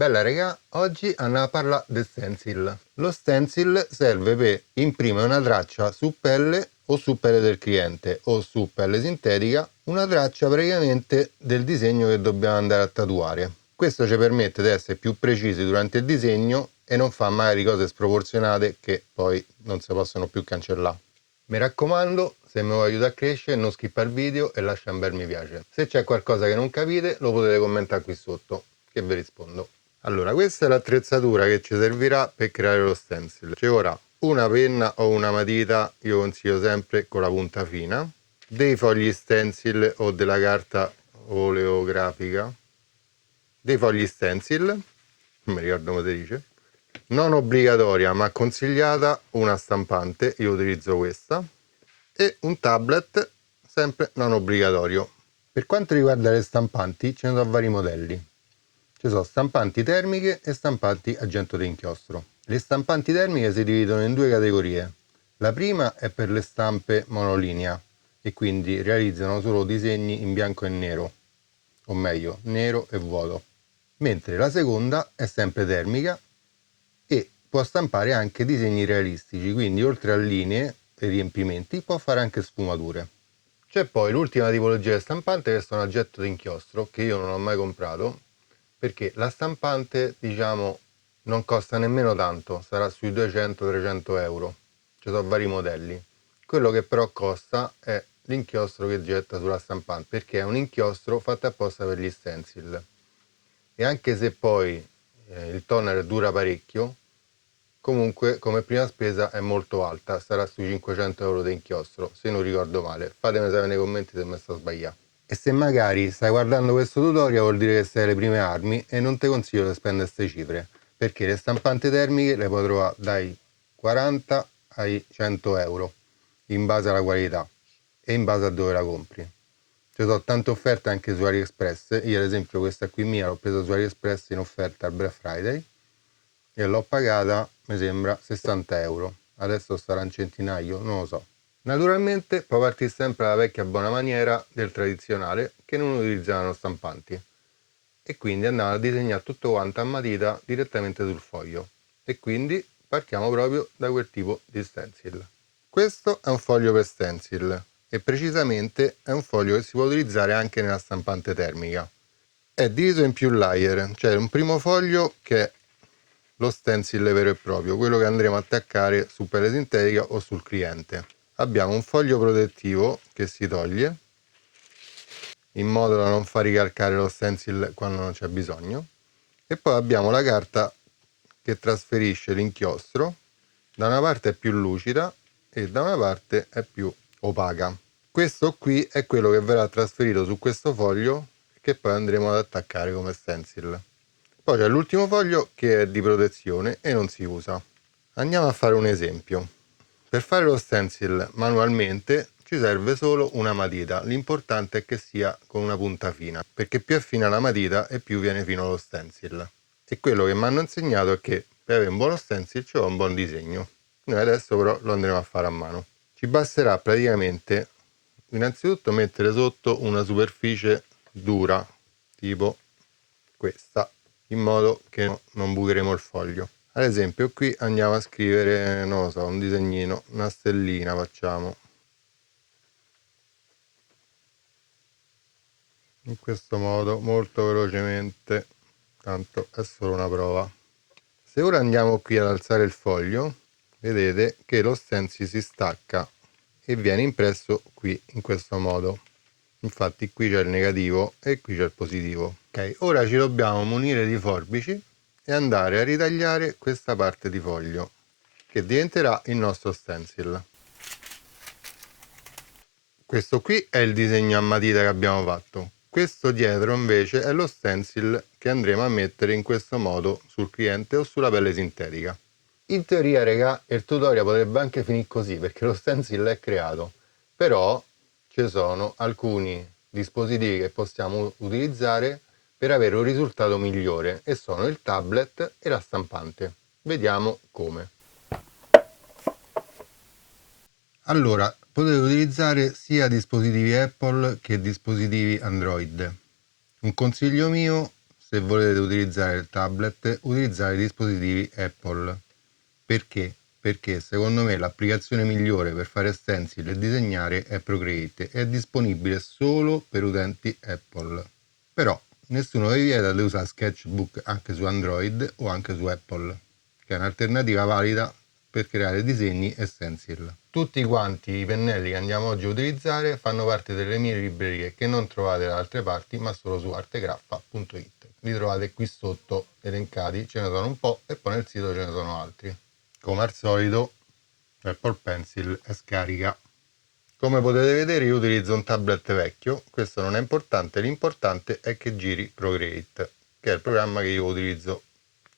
Bella regà, oggi andiamo a parlare del stencil. Lo stencil serve per imprimere una traccia su pelle o su pelle del cliente o su pelle sintetica, una traccia praticamente del disegno che dobbiamo andare a tatuare. Questo ci permette di essere più precisi durante il disegno e non fa magari cose sproporzionate che poi non si possono più cancellare. Mi raccomando, se mi vuoi aiutare a crescere, non skippa il video e lascia un bel mi piace. Se c'è qualcosa che non capite, lo potete commentare qui sotto, che vi rispondo. Allora, questa è l'attrezzatura che ci servirà per creare lo stencil. Ci vorrà una penna o una matita, io consiglio sempre con la punta fina, dei fogli stencil o della carta oleografica, dei fogli stencil, non mi ricordo come si dice, non obbligatoria ma consigliata una stampante, io utilizzo questa, e un tablet sempre non obbligatorio. Per quanto riguarda le stampanti ce ne sono vari modelli. Ci sono stampanti termiche e stampanti a getto di inchiostro. Le stampanti termiche si dividono in due categorie. La prima è per le stampe monolinea e quindi realizzano solo disegni in bianco e nero, o meglio, nero e vuoto. Mentre la seconda è sempre termica e può stampare anche disegni realistici, quindi oltre a linee e riempimenti può fare anche sfumature. C'è poi l'ultima tipologia di stampante che sono a getto di inchiostro, che io non ho mai comprato, perché la stampante, diciamo, non costa nemmeno tanto, sarà sui 200-300 euro. Ci sono vari modelli. Quello che però costa è l'inchiostro che getta sulla stampante, perché è un inchiostro fatto apposta per gli stencil. E anche se poi il toner dura parecchio, comunque come prima spesa è molto alta, sarà sui 500 euro di inchiostro, se non ricordo male. Fatemi sapere nei commenti se mi sto sbagliando. E se magari stai guardando questo tutorial vuol dire che sei alle prime armi e non ti consiglio di spendere queste cifre, perché le stampanti termiche le puoi trovare dai 40 ai 100 euro, in base alla qualità e in base a dove la compri. Ci sono tante offerte anche su AliExpress, io ad esempio questa qui mia l'ho presa su AliExpress in offerta al Black Friday e l'ho pagata, mi sembra, 60 euro. Adesso sarà un centinaio, non lo so. Naturalmente può partire sempre la vecchia buona maniera del tradizionale che non utilizzavano stampanti e quindi andavano a disegnare tutto quanto a matita direttamente sul foglio e quindi partiamo proprio da quel tipo di stencil. Questo è un foglio per stencil e precisamente è un foglio che si può utilizzare anche nella stampante termica. È diviso in più layer, cioè un primo foglio che è lo stencil vero e proprio, quello che andremo a attaccare su pelle sintetica o sul cliente. Abbiamo un foglio protettivo che si toglie in modo da non far ricalcare lo stencil quando non c'è bisogno e poi abbiamo la carta che trasferisce l'inchiostro, da una parte è più lucida e da una parte è più opaca. Questo qui è quello che verrà trasferito su questo foglio che poi andremo ad attaccare come stencil. Poi c'è l'ultimo foglio che è di protezione e non si usa. Andiamo a fare un esempio. Per fare lo stencil manualmente ci serve solo una matita, l'importante è che sia con una punta fina, perché più è fina la matita e più viene fino lo stencil. E quello che mi hanno insegnato è che per avere un buono stencil ci vuole un buon disegno. Noi adesso però lo andremo a fare a mano. Ci basterà praticamente innanzitutto mettere sotto una superficie dura, tipo questa, in modo che non bucheremo il foglio. Ad esempio qui andiamo a scrivere, non lo so, un disegnino, una stellina facciamo. In questo modo, molto velocemente, tanto è solo una prova. Se ora andiamo qui ad alzare il foglio, vedete che lo stencil si stacca e viene impresso qui in questo modo. Infatti qui c'è il negativo e qui c'è il positivo. Ok, ora ci dobbiamo munire di forbici e andare a ritagliare questa parte di foglio che diventerà il nostro stencil. Questo qui è il disegno a matita che abbiamo fatto. Questo dietro invece è lo stencil che andremo a mettere in questo modo sul cliente o sulla pelle sintetica. In teoria, raga, il tutorial potrebbe anche finire così perché lo stencil è creato, però ci sono alcuni dispositivi che possiamo utilizzare per avere un risultato migliore e sono il tablet e la stampante. Vediamo come. Allora, potete utilizzare sia dispositivi Apple che dispositivi Android. Un consiglio mio, se volete utilizzare il tablet, utilizzare dispositivi Apple. Perché? Perché secondo me l'applicazione migliore per fare stencil e disegnare è Procreate e è disponibile solo per utenti Apple. Però nessuno vi vieta di usare Sketchbook anche su Android o anche su Apple, che è un'alternativa valida per creare disegni e stencil. Tutti quanti i pennelli che andiamo oggi a utilizzare fanno parte delle mie librerie che non trovate da altre parti ma solo su artegraffa.it. Li trovate qui sotto elencati, ce ne sono un po' e poi nel sito ce ne sono altri. Come al solito Apple Pencil è scarica. Come potete vedere io utilizzo un tablet vecchio, questo non è importante, l'importante è che giri Procreate, che è il programma che io utilizzo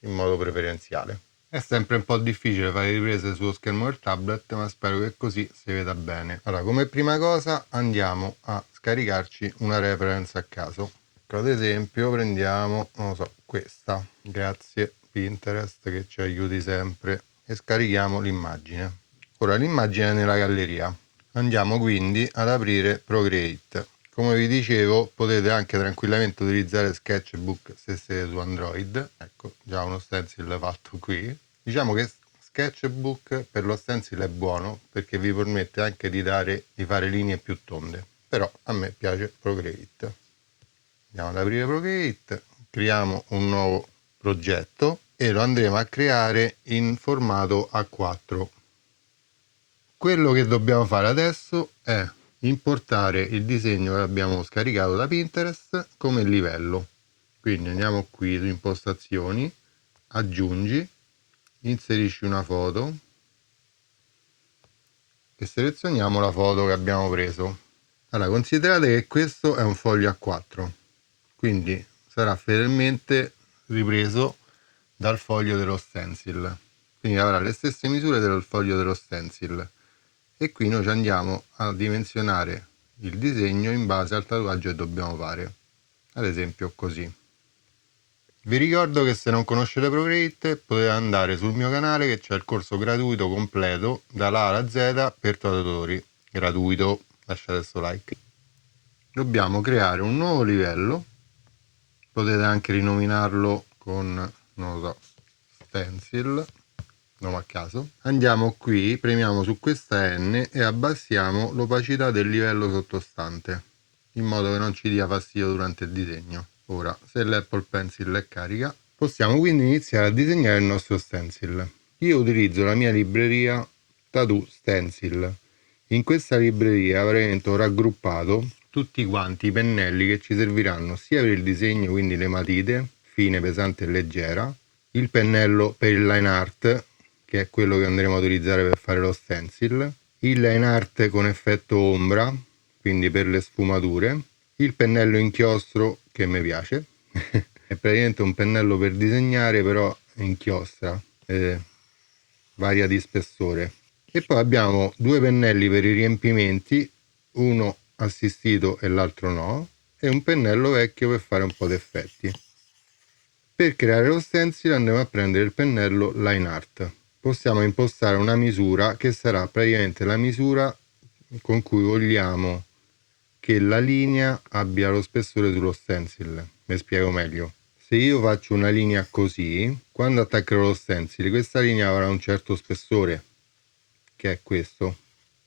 in modo preferenziale. È sempre un po' difficile fare riprese sullo schermo del tablet, ma spero che così si veda bene. Allora, come prima cosa andiamo a scaricarci una reference a caso. Ad esempio prendiamo, non lo so, questa. Grazie Pinterest che ci aiuti sempre. E scarichiamo l'immagine. Ora l'immagine è nella galleria. Andiamo quindi ad aprire Procreate. Come vi dicevo, potete anche tranquillamente utilizzare Sketchbook se siete su Android. Ecco, già uno stencil fatto qui. Diciamo che Sketchbook per lo stencil è buono perché vi permette anche di fare linee più tonde. Però a me piace Procreate. Andiamo ad aprire Procreate, creiamo un nuovo progetto e lo andremo a creare in formato A4. Quello che dobbiamo fare adesso è importare il disegno che abbiamo scaricato da Pinterest come livello. Quindi andiamo qui su impostazioni, aggiungi, inserisci una foto e selezioniamo la foto che abbiamo preso. Allora, considerate che questo è un foglio A4, quindi sarà fedelmente ripreso dal foglio dello stencil, quindi avrà le stesse misure del foglio dello stencil. E qui noi ci andiamo a dimensionare il disegno in base al tatuaggio che dobbiamo fare, ad esempio così. Vi ricordo che se non conoscete Procreate potete andare sul mio canale che c'è il corso gratuito completo dalla A alla Z per tatuatori, gratuito, lasciate questo like. Dobbiamo creare un nuovo livello, potete anche rinominarlo con, non lo so, stencil, nome a caso. Andiamo qui, premiamo su questa N e abbassiamo l'opacità del livello sottostante in modo che non ci dia fastidio durante il disegno. Ora, se l'Apple Pencil è carica, possiamo quindi iniziare a disegnare il nostro stencil. Io utilizzo la mia libreria Tattoo Stencil. In questa libreria praticamente ho raggruppato tutti quanti i pennelli che ci serviranno sia per il disegno, quindi le matite, fine, pesante e leggera, il pennello per il line art, che è quello che andremo a utilizzare per fare lo stencil, il line art con effetto ombra, quindi per le sfumature, il pennello inchiostro che mi piace, è praticamente un pennello per disegnare però inchiostra, varia di spessore. E poi abbiamo due pennelli per i riempimenti, uno assistito e l'altro no, e un pennello vecchio per fare un po' di effetti. Per creare lo stencil andiamo a prendere il pennello line art. Possiamo impostare una misura che sarà praticamente la misura con cui vogliamo che la linea abbia lo spessore sullo stencil. Mi spiego meglio. Se io faccio una linea così, quando attaccherò lo stencil, questa linea avrà un certo spessore, che è questo.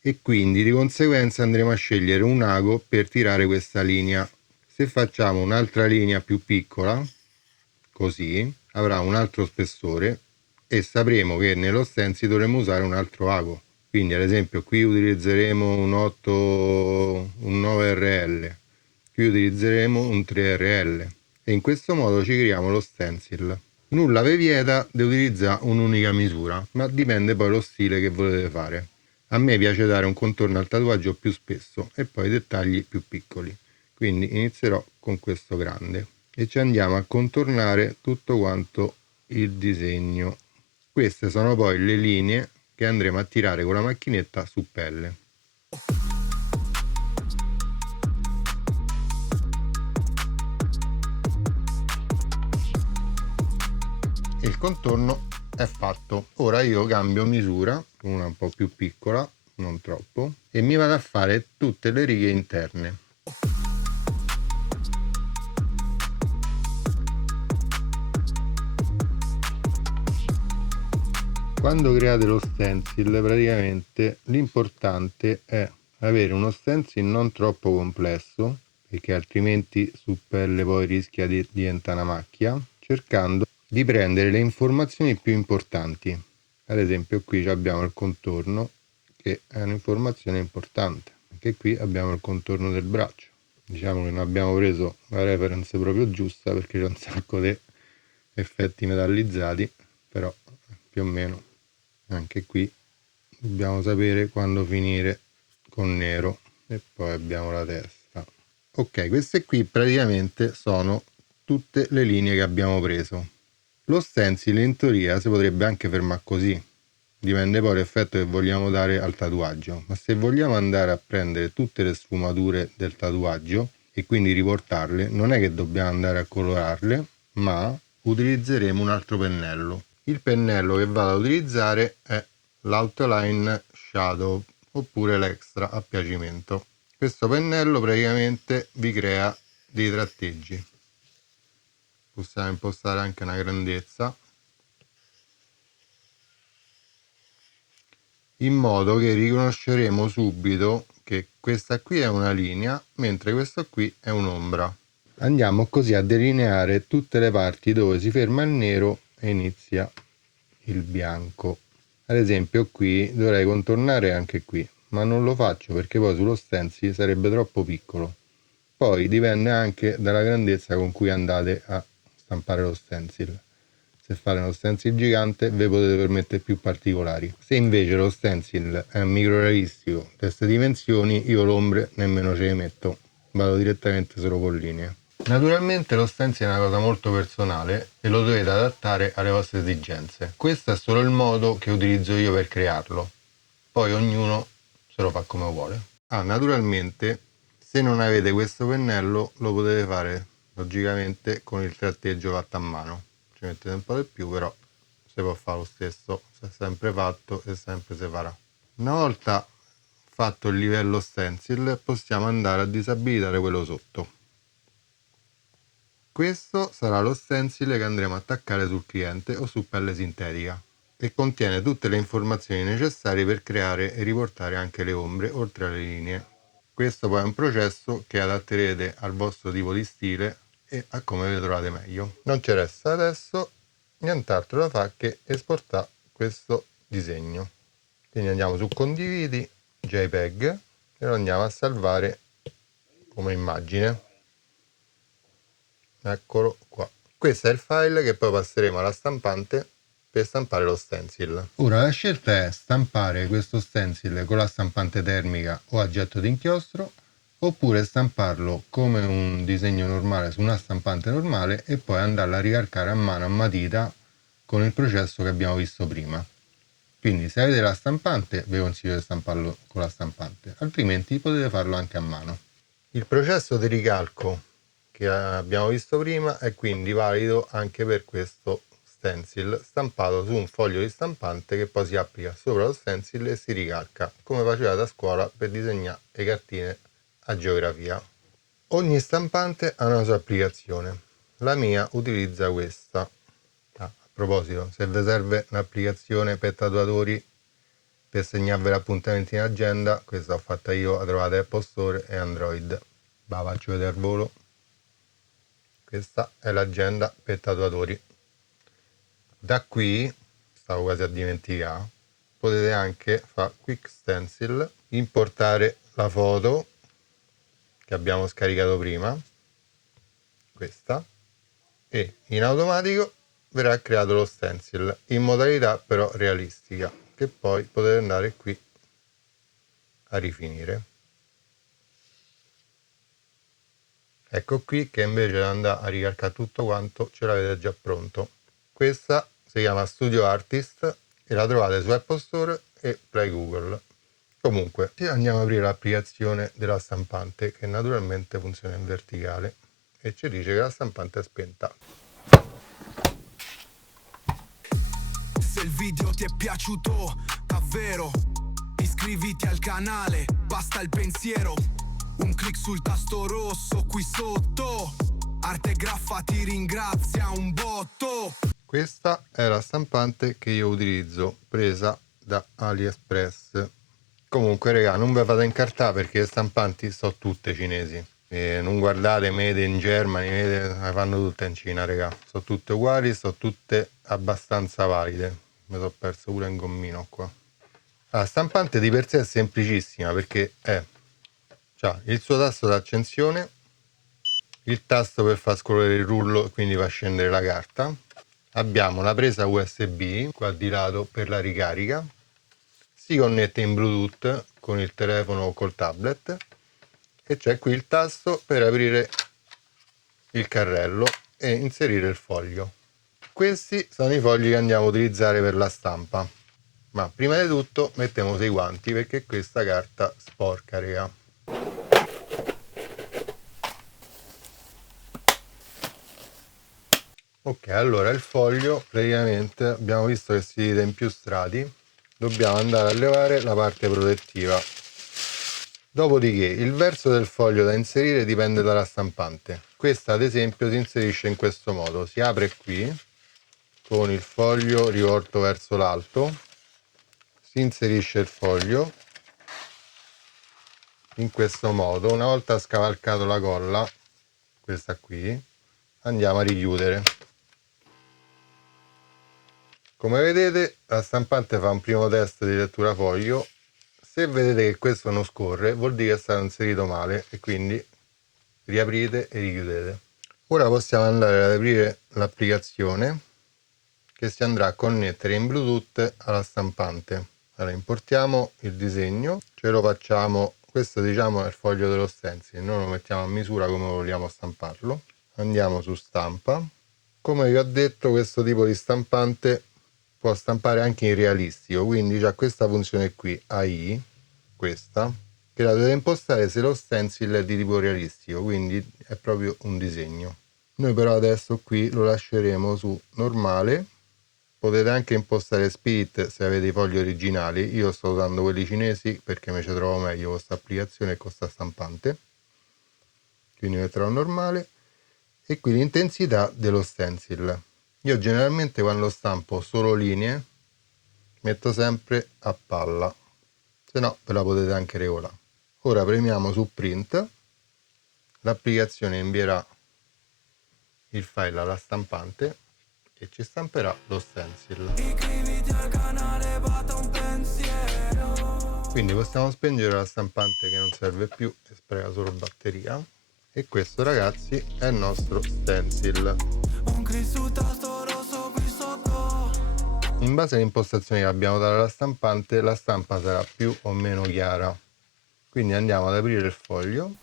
E quindi di conseguenza andremo a scegliere un ago per tirare questa linea. Se facciamo un'altra linea più piccola, così, avrà un altro spessore e sapremo che nello stencil dovremo usare un altro ago. Quindi ad esempio qui utilizzeremo un 9RL, qui utilizzeremo un 3RL e in questo modo ci creiamo lo stencil. Nulla vi vieta di utilizzare un'unica misura, ma dipende poi lo stile che volete fare. A me piace dare un contorno al tatuaggio più spesso e poi dettagli più piccoli, quindi inizierò con questo grande e ci andiamo a contornare tutto quanto il disegno. Queste sono poi le linee che andremo a tirare con la macchinetta su pelle. Il contorno è fatto. Ora io cambio misura, una un po' più piccola, non troppo, e mi vado a fare tutte le righe interne. Quando create lo stencil, praticamente l'importante è avere uno stencil non troppo complesso, perché altrimenti su pelle poi rischia di diventare una macchia, cercando di prendere le informazioni più importanti. Ad esempio qui abbiamo il contorno, che è un'informazione importante. Anche qui abbiamo il contorno del braccio. Diciamo che non abbiamo preso la reference proprio giusta, perché c'è un sacco di effetti metallizzati, però più o meno anche qui dobbiamo sapere quando finire con nero. E poi abbiamo la testa. Ok, queste qui praticamente sono tutte le linee che abbiamo preso. Lo stencil in teoria si potrebbe anche fermare così, dipende poi dall'effetto che vogliamo dare al tatuaggio, ma se vogliamo andare a prendere tutte le sfumature del tatuaggio e quindi riportarle, non è che dobbiamo andare a colorarle, ma utilizzeremo un altro pennello. Il pennello che vado ad utilizzare è l'Outline Shadow oppure l'Extra a piacimento. Questo pennello praticamente vi crea dei tratteggi. Possiamo impostare anche una grandezza in modo che riconosceremo subito che questa qui è una linea mentre questo qui è un'ombra. Andiamo così a delineare tutte le parti dove si ferma il nero e inizia il bianco. Ad esempio qui dovrei contornare anche qui, ma non lo faccio perché poi sullo stencil sarebbe troppo piccolo. Poi dipende anche dalla grandezza con cui andate a stampare lo stencil. Se fate uno stencil gigante ve potete permettere più particolari. Se invece lo stencil è micro realistico, queste dimensioni, io l'ombre nemmeno ce le metto, vado direttamente solo con linee. Naturalmente lo stencil è una cosa molto personale e lo dovete adattare alle vostre esigenze. Questo è solo il modo che utilizzo io per crearlo, poi ognuno se lo fa come vuole. Naturalmente se non avete questo pennello lo potete fare logicamente con il tratteggio fatto a mano, ci mettete un po' di più, però si può fare lo stesso, si è sempre fatto e sempre si farà. Una volta fatto il livello stencil possiamo andare a disabilitare quello sotto. Questo sarà lo stencil che andremo a attaccare sul cliente o su pelle sintetica e contiene tutte le informazioni necessarie per creare e riportare anche le ombre oltre alle linee. Questo poi è un processo che adatterete al vostro tipo di stile e a come vi trovate meglio. Non ci resta adesso nient'altro da fare che esportare questo disegno. Quindi andiamo su condividi, JPEG e lo andiamo a salvare come immagine. Eccolo qua. Questo è il file che poi passeremo alla stampante per stampare lo stencil. Ora la scelta è stampare questo stencil con la stampante termica o a getto d'inchiostro oppure stamparlo come un disegno normale su una stampante normale e poi andarla a ricalcare a mano a matita con il processo che abbiamo visto prima. Quindi se avete la stampante vi consiglio di stamparlo con la stampante, altrimenti potete farlo anche a mano. Il processo di ricalco che abbiamo visto prima è quindi valido anche per questo stencil stampato su un foglio di stampante che poi si applica sopra lo stencil e si ricalca come facevate a scuola per disegnare le cartine a geografia. Ogni stampante ha una sua applicazione, la mia utilizza questa. A proposito, se vi serve un'applicazione per tatuatori per segnarvi appuntamenti in agenda, questa l'ho fatta io, la trovate Apple Store e Android. Va, faccio vedere al volo. Questa è l'agenda per tatuatori. Da qui, stavo quasi a dimenticare, potete anche fare quick stencil, importare la foto che abbiamo scaricato prima, questa, e in automatico verrà creato lo stencil in modalità però realistica, che poi potete andare qui a rifinire. Ecco qui che invece di andare a ricalcare tutto quanto ce l'avete già pronto. Questa si chiama Studio Artist e la trovate su Apple Store e Play Google. Comunque andiamo ad aprire l'applicazione della stampante che naturalmente funziona in verticale e ci dice che la stampante è spenta. Se il video ti è piaciuto davvero, iscriviti al canale, basta il pensiero, un click sul tasto rosso qui sotto, Arte Graffa ti ringrazia un botto. Questa è la stampante che io utilizzo, presa da AliExpress. Comunque raga, non ve fate incartare perché le stampanti sono tutte cinesi. E non guardate Made in Germany, le fanno tutte in Cina, raga. Sono tutte uguali, sono tutte abbastanza valide. Mi sono perso pure un gommino qua. La stampante di per sé è semplicissima perché c'ha il suo tasto d'accensione, il tasto per far scorrere il rullo e quindi fa scendere la carta. Abbiamo la presa USB qua di lato per la ricarica. Si connette in Bluetooth con il telefono o col tablet e c'è qui il tasto per aprire il carrello e inserire il foglio. Questi sono i fogli che andiamo a utilizzare per la stampa, ma prima di tutto mettiamo dei guanti perché questa carta sporca, raga. Ok, allora il foglio praticamente abbiamo visto che si divide in più strati, dobbiamo andare a levare la parte protettiva. Dopodiché il verso del foglio da inserire dipende dalla stampante. Questa ad esempio si inserisce in questo modo, si apre qui con il foglio rivolto verso l'alto, si inserisce il foglio in questo modo. Una volta scavalcato la colla, questa qui, andiamo a richiudere. Come vedete la stampante fa un primo test di lettura foglio. Se vedete che questo non scorre vuol dire che è stato inserito male e quindi riaprite e richiudete. Ora possiamo andare ad aprire l'applicazione che si andrà a connettere in Bluetooth alla stampante. Allora importiamo il disegno, ce lo facciamo, questo diciamo è il foglio dello stencil, noi lo mettiamo a misura come vogliamo stamparlo. Andiamo su stampa. Come vi ho detto questo tipo di stampante può stampare anche in realistico, quindi c'ha questa funzione qui, AI, questa, che la dovete impostare se lo stencil è di tipo realistico, quindi è proprio un disegno. Noi però adesso qui lo lasceremo su normale. Potete anche impostare Spirit se avete i fogli originali, io sto usando quelli cinesi perché mi ci trovo meglio con questa applicazione e con questa stampante. Quindi metterò normale e qui l'intensità dello stencil. Io generalmente quando stampo solo linee metto sempre a palla, se no ve la potete anche regolare. Ora premiamo su print, l'applicazione invierà il file alla stampante e ci stamperà lo stencil. Quindi possiamo spengere la stampante che non serve più e spreca solo batteria. E questo ragazzi è il nostro stencil. In base alle impostazioni che abbiamo dato alla stampante, la stampa sarà più o meno chiara. Quindi andiamo ad aprire il foglio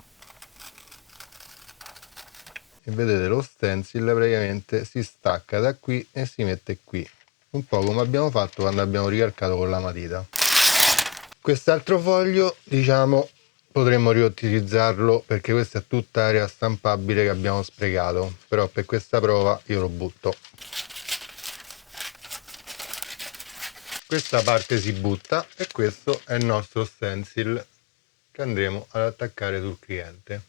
e vedete lo stencil praticamente si stacca da qui e si mette qui, un po' come abbiamo fatto quando abbiamo ricalcato con la matita. Quest'altro foglio diciamo potremmo riutilizzarlo perché questa è tutta area stampabile che abbiamo sprecato, però per questa prova io lo butto. Questa parte si butta e questo è il nostro stencil che andremo ad attaccare sul cliente.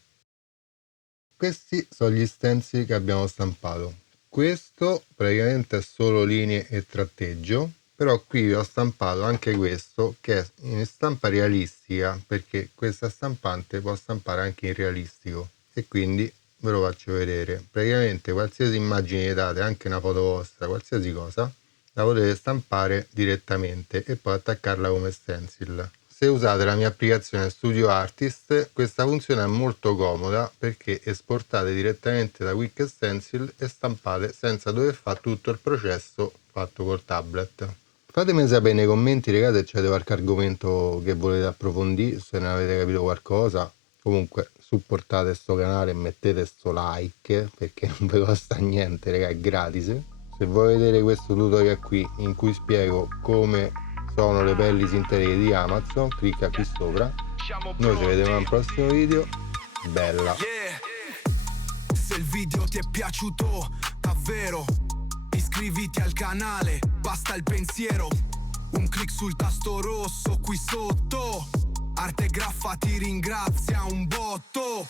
Questi sono gli stencil che abbiamo stampato. Questo praticamente è solo linee e tratteggio, però qui vi ho stampato anche questo che è in stampa realistica perché questa stampante può stampare anche in realistico e quindi ve lo faccio vedere. Praticamente qualsiasi immagine date, anche una foto vostra, qualsiasi cosa, la potete stampare direttamente e poi attaccarla come stencil. Se usate la mia applicazione Studio Artist, questa funzione è molto comoda perché esportate direttamente da Quick Stencil e stampate senza dover fare tutto il processo fatto col tablet. Fatemi sapere nei commenti, ragazzi, se c'è qualche argomento che volete approfondire, se ne avete capito qualcosa. Comunque supportate sto canale e mettete sto like perché non vi costa niente, raga, è gratis. Se vuoi vedere questo tutorial qui in cui spiego come sono le pelli sintetiche di Amazon, clicca qui sopra. Noi ci vediamo al prossimo video. Bella. Se il video ti è piaciuto davvero, iscriviti al canale, basta il pensiero. Un click sul tasto rosso qui sotto. Arte Graffa ti ringrazia un botto.